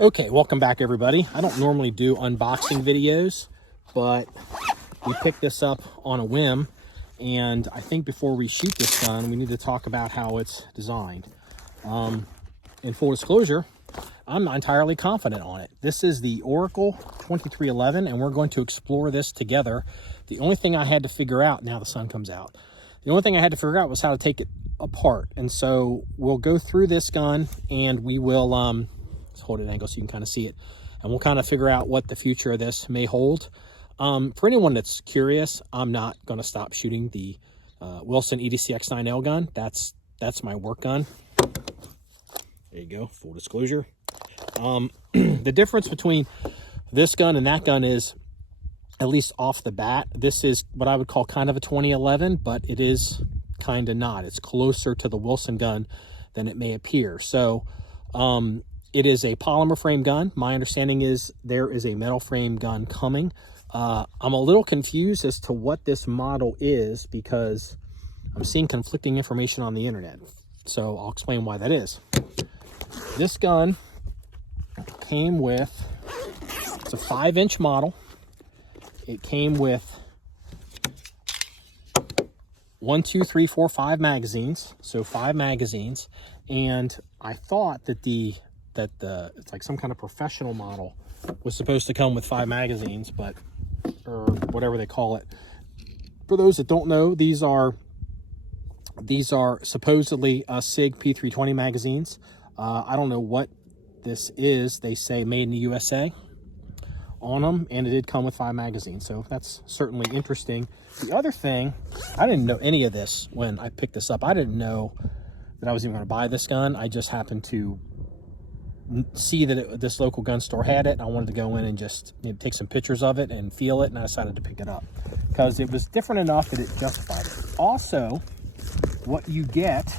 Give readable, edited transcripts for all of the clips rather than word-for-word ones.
Okay, welcome back everybody. I don't normally do unboxing videos, but we picked this up on a whim, and I think before we shoot this gun, we need to talk about how it's designed. In full disclosure, I'm not entirely confident on it. This is the Oracle 2311, and we're going to explore this together. The only thing I had to figure out, now the sun comes out, the only thing I had to figure out was how to take it apart. And so we'll go through this gun, and we will, let's hold it at an angle so you can kind of see it, and we'll kind of figure out what the future of this may hold. For anyone that's curious, I'm not going to stop shooting the Wilson EDCX9L gun. That's my work gun. There you go, full disclosure. The difference between this gun and that gun is, at least off the bat, this is what I would call kind of a 2011, but it is kind of not. It's closer to the Wilson gun than it may appear. So it is a polymer frame gun. My understanding is there is a metal frame gun coming. I'm a little confused as to what this model is because I'm seeing conflicting information on the internet. So I'll explain why that is. This gun came with, it's a 5-inch model. It came with 1, 2, 3, 4, 5 magazines. So 5 magazines. And I thought that it's like some kind of professional model was supposed to come with 5 magazines, but, or whatever they call it. For those that don't know, these are supposedly SIG P320 magazines. I don't know what this is. They say made in the USA on them, and it did come with 5 magazines, so that's certainly interesting. The other thing, I didn't know any of this when I picked this up. I didn't know that I was even going to buy this gun. I just happened to see that this local gun store had it, and I wanted to go in and just take some pictures of it and feel it, and I decided to pick it up because it was different enough that it justified it. Also, what you get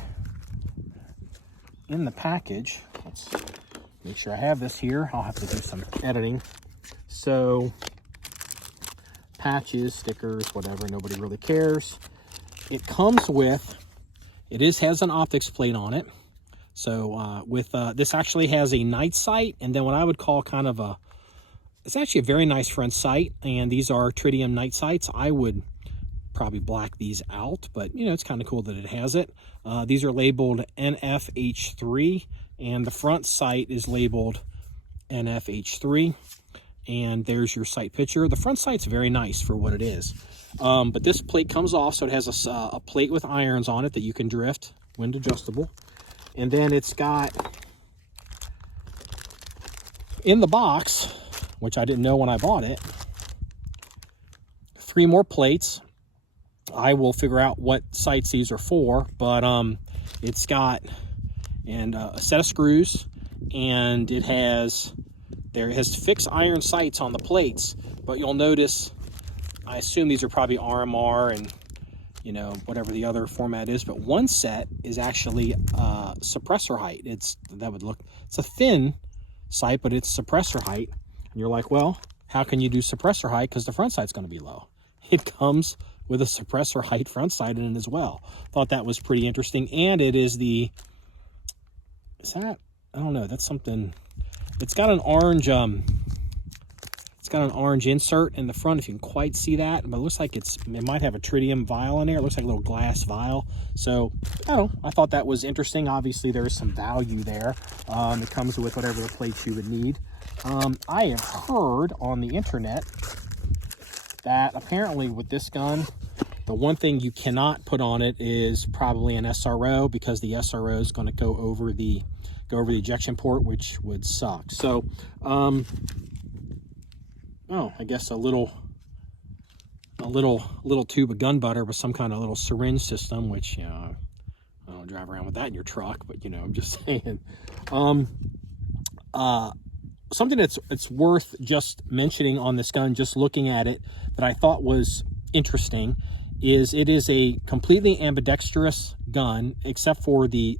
in the package, let's make sure I have this here. I'll have to do some editing. So, patches, stickers, whatever, nobody really cares. It comes with, has an optics plate on it. So, this actually has a night sight, and then what I would call kind of it's actually a very nice front sight, and these are tritium night sights. I would probably black these out, but it's kind of cool that it has it. These are labeled NFH3, and the front sight is labeled NFH3. And there's your sight picture. The front sight's very nice for what it is. But this plate comes off, so it has a plate with irons on it that you can drift, wind adjustable. And then it's got, in the box, which I didn't know when I bought it, 3 more plates. I will figure out what sights these are for, but it's got a set of screws, and it has fixed iron sights on the plates, but you'll notice, I assume these are probably RMR and whatever the other format is, but one set is actually suppressor height. It's a thin sight, but it's suppressor height. And you're like, well, how can you do suppressor height? Because the front sight's going to be low. It comes with a suppressor height front sight in it as well. Thought that was pretty interesting. And it is I don't know, that's something. It's got an orange insert in the front, if you can quite see that, but it looks like it might have a tritium vial in there. It looks like a little glass vial. So I don't know, I thought that was interesting. Obviously there is some value there. It comes with whatever the plates you would need. I have heard on the internet that apparently with this gun, the one thing you cannot put on it is probably an SRO, because the SRO is going to go over the ejection port, which would suck. So, I guess a little tube of gun butter with some kind of little syringe system, which, I don't drive around with that in your truck, but, I'm just saying. Something it's worth just mentioning on this gun, just looking at it, that I thought was interesting, is it is a completely ambidextrous gun, except for the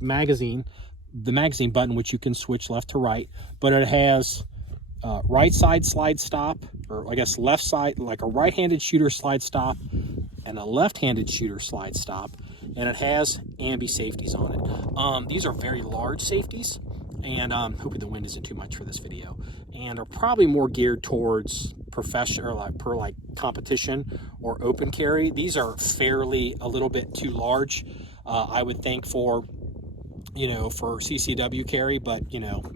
magazine button, which you can switch left to right, but it has right side slide stop, or I guess left side, like a right-handed shooter slide stop and a left-handed shooter slide stop, and it has ambi safeties on it. These are very large safeties. and hoping the wind isn't too much for this video, and are probably more geared towards professional, or like competition or open carry. These are fairly a little bit too large, I would think, for CCW carry, but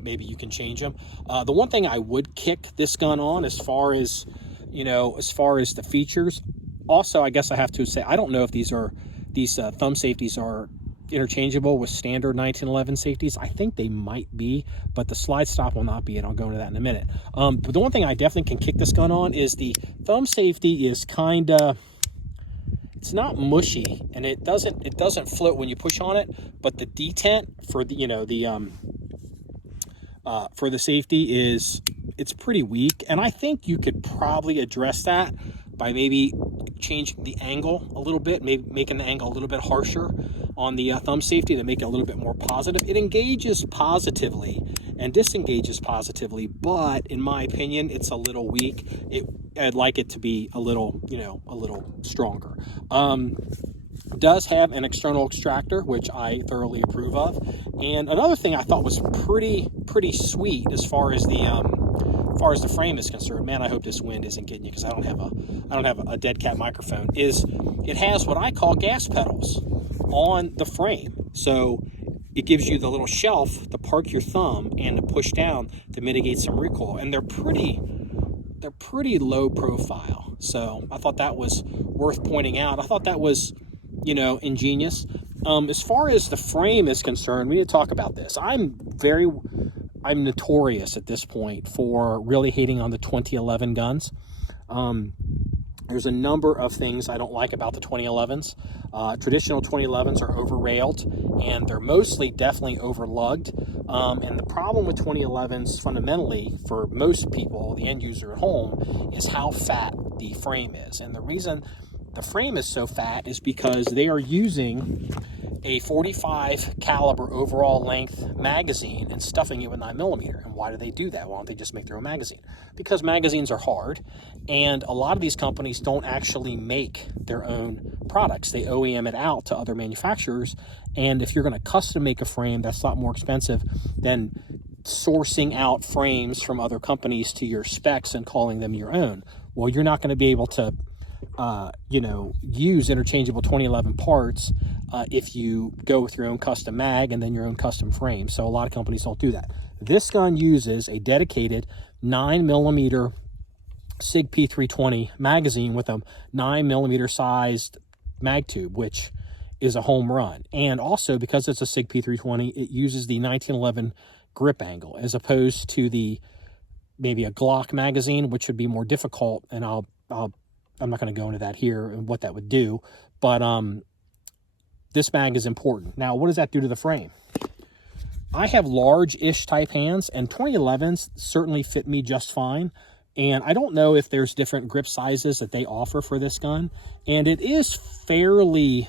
maybe you can change them. The one thing I would kick this gun on, as far as the features, also, I guess I have to say, I don't know if these thumb safeties are interchangeable with standard 1911 safeties. I think they might be, but the slide stop will not be, and I'll go into that in a minute. But the one thing I definitely can kick this gun on is the thumb safety is it's not mushy, and it doesn't float when you push on it, but the detent for the safety it's pretty weak, and I think you could probably address that by maybe changing the angle a little bit, maybe making the angle a little bit harsher on the thumb safety to make it a little bit more positive. It engages positively and disengages positively, but in my opinion, it's a little weak. I'd like it to be a little stronger. Does have an external extractor, which I thoroughly approve of. And another thing I thought was pretty sweet as far as the frame is concerned. Man, I hope this wind isn't getting you, because I don't have a dead cat microphone. Is it has what I call gas pedals on the frame, so it gives you the little shelf to park your thumb and to push down to mitigate some recoil, and they're pretty low profile. So I thought that was worth pointing out. I thought that was ingenious. As far as the frame is concerned, we need to talk about this. I'm notorious at this point for really hating on the 2011 guns. There's a number of things I don't like about the 2011s. Traditional 2011s are over-railed, and they're mostly definitely over-lugged. And the problem with 2011s, fundamentally, for most people, the end user at home, is how fat the frame is. And the reason the frame is so fat is because they are using a 45 caliber overall length magazine and stuffing it with 9mm. And why do they do that? Why don't they just make their own magazine? Because magazines are hard, and a lot of these companies don't actually make their own products. They OEM it out to other manufacturers, and if you're going to custom make a frame, that's a lot more expensive than sourcing out frames from other companies to your specs and calling them your own. Well, you're not going to be able to use interchangeable 2011 parts if you go with your own custom mag and then your own custom frame. So a lot of companies don't do that. This gun uses a dedicated 9mm SIG P320 magazine with a 9mm sized mag tube, which is a home run. And also, because it's a SIG P320, it uses the 1911 grip angle, as opposed to maybe a Glock magazine, which would be more difficult. And I'm not going to go into that here and what that would do, but this mag is important. Now, what does that do to the frame? I have large-ish type hands, and 2011s certainly fit me just fine. And I don't know if there's different grip sizes that they offer for this gun, and it is fairly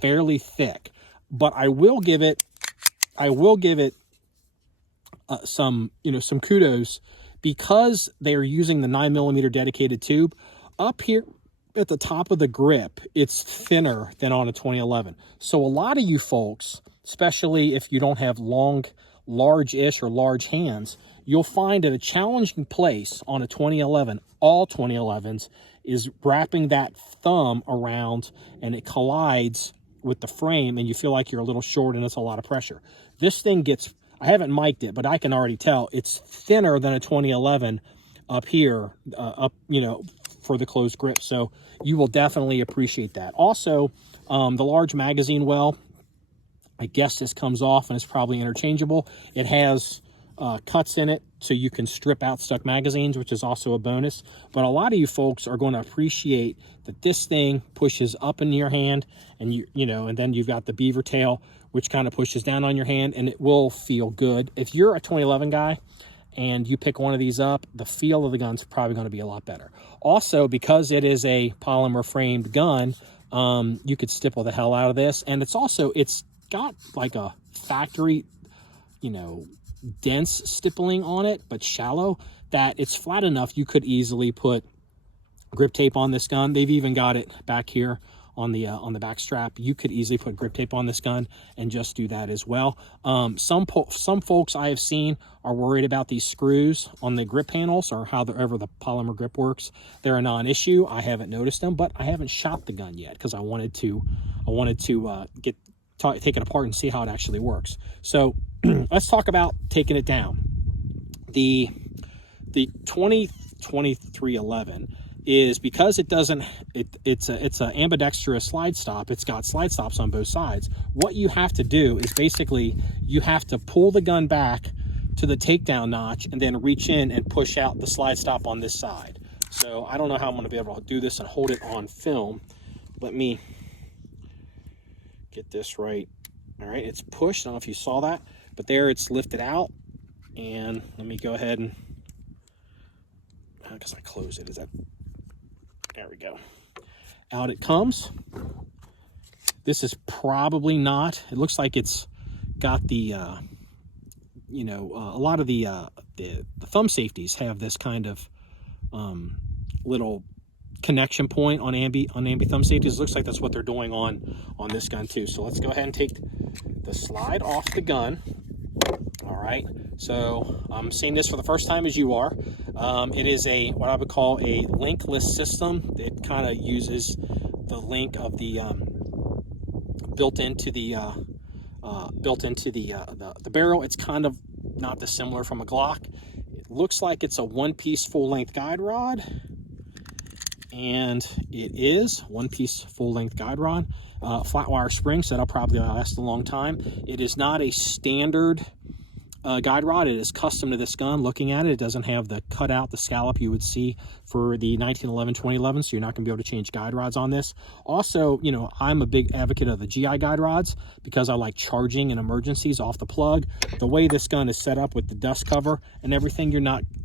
thick. But I will give it some kudos, because they are using the 9mm dedicated tube. Up here at the top of the grip, it's thinner than on a 2011. So a lot of you folks, especially if you don't have large-ish or large hands, you'll find that a challenging place on a 2011, all 2011s, is wrapping that thumb around, and it collides with the frame, and you feel like you're a little short, and it's a lot of pressure. This thing gets, I haven't mic'd it, but I can already tell it's thinner than a 2011 up here, for the closed grip. So you will definitely appreciate that. Also, the large magazine well, I guess this comes off and it's probably interchangeable. It has cuts in it so you can strip out stuck magazines, which is also a bonus. But a lot of you folks are going to appreciate that this thing pushes up in your hand, and and then you've got the beaver tail, which kind of pushes down on your hand, and it will feel good. If you're a 2011 guy and you pick one of these up, the feel of the gun's probably going to be a lot better. Also, because it is a polymer framed gun, you could stipple the hell out of this. And it's got like a factory, dense stippling on it, but shallow, that it's flat enough you could easily put grip tape on this gun. They've even got it back here on the back strap. You could easily put grip tape on this gun and just do that as well. Some folks I have seen are worried about these screws on the grip panels, or however the polymer grip works. They're a non-issue. I haven't noticed them, but I haven't shot the gun yet because I wanted to take it apart and see how it actually works. So let's talk about taking it down. The 2311 is, because it's a ambidextrous slide stop. It's got slide stops on both sides. What you have to do is basically you have to pull the gun back to the takedown notch and then reach in and push out the slide stop on this side. So I don't know how I'm going to be able to do this and hold it on film. Let me get this right. All right, it's pushed. I don't know if you saw that, but there it's lifted out. And let me go ahead and, because I closed it, there we go. Out it comes. This is probably not, it looks like it's got the, a lot of the thumb safeties have this kind of little connection point on ambi thumb safeties. It looks like that's what they're doing on this gun too. So let's go ahead and take the slide off the gun. All right, so I'm seeing this for the first time as you are. It is what I would call a linkless system. It kind of uses the link of the built into the barrel. It's kind of not dissimilar from a Glock. It looks like it's a one-piece full-length guide rod, and it is one-piece full-length guide rod. Flat wire spring, so that'll probably last a long time. It is not a standard guide rod. It is custom to this gun. Looking at it, it doesn't have the cutout, the scallop you would see for the 1911 2011, so you're not going to be able to change guide rods on this. Also, I'm a big advocate of the GI guide rods because I like charging in emergencies off the plug. The way this gun is set up with the dust cover and everything,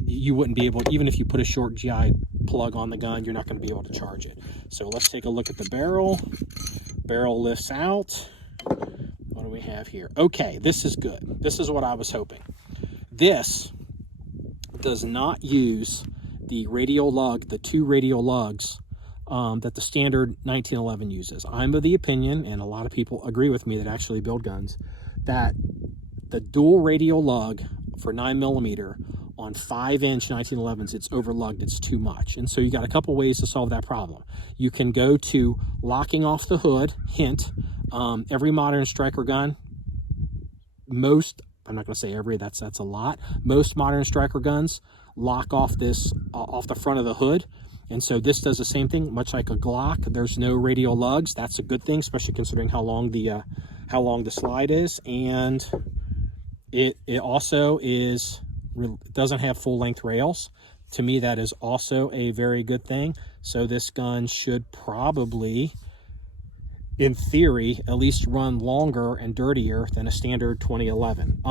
you wouldn't be able, even if you put a short GI plug on the gun, you're not going to be able to charge it. So let's take a look at the barrel. Barrel lifts out. What do we have here? Okay, this is good. This is what I was hoping. This does not use the radial lug, the two radial lugs that the standard 1911 uses. I'm of the opinion, and a lot of people agree with me that actually build guns, that the dual radial lug for 9mm on 5-inch 1911s, it's overlugged, it's too much. And so you got a couple ways to solve that problem. You can go to locking off the hood. Hint, every modern striker gun, I'm not going to say every, that's a lot. Most modern striker guns lock off this, off the front of the hood. And so this does the same thing, much like a Glock. There's no radial lugs. That's a good thing, especially considering how long the slide is. And it also doesn't have full-length rails. To me, that is also a very good thing. So this gun should probably, in theory, at least run longer and dirtier than a standard 2011.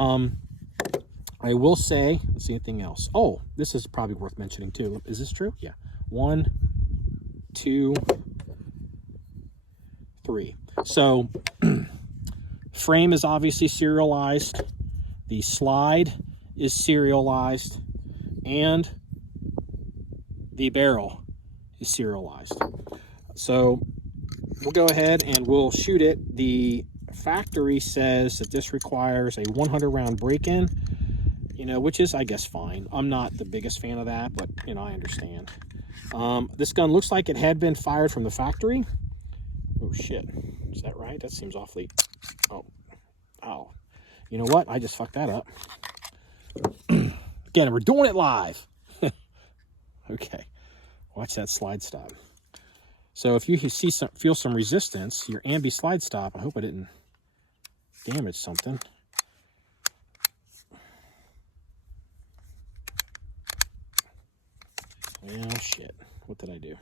I will say, let's see, anything else. Oh, this is probably worth mentioning too. Is this true? Yeah. 1, 2, 3. So frame is obviously serialized. The slide is serialized, and the barrel is serialized. So we'll go ahead and we'll shoot it. The factory says that this requires a 100 round break-in, which is, I guess, fine. I'm not the biggest fan of that, but I understand. This gun looks like it had been fired from the factory. Oh shit, is that right? That seems awfully, ow. You know what? I just fucked that up. Again, we're doing it live. Okay, watch that slide stop. So if you feel some resistance, your ambi slide stop, I hope I didn't damage something. Well, shit. What did I do?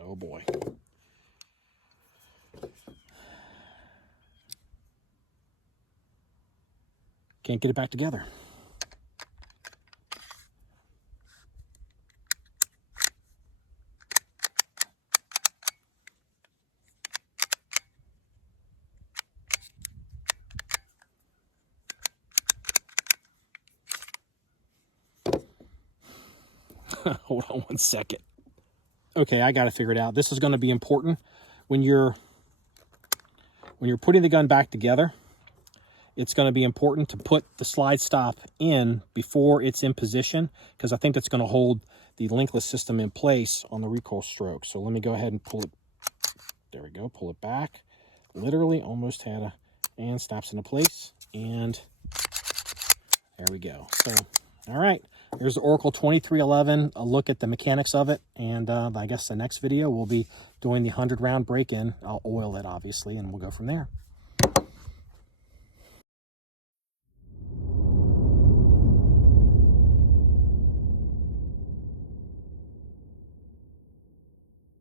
Oh boy. Can't get it back together. Hold on one second. okay, I got to figure it out. This is going to be important when you're putting the gun back together. It's going to be important to put the slide stop in before it's in position, because I think that's going to hold the linkless system in place on the recoil stroke. So let me go ahead and pull it. There we go. Pull it back. Literally almost had a, and snaps into place. And there we go. So, all right. Here's the Oracle 2311, a look at the mechanics of it. And I guess the next video we'll be doing the 100-round break-in. I'll oil it, obviously, and we'll go from there.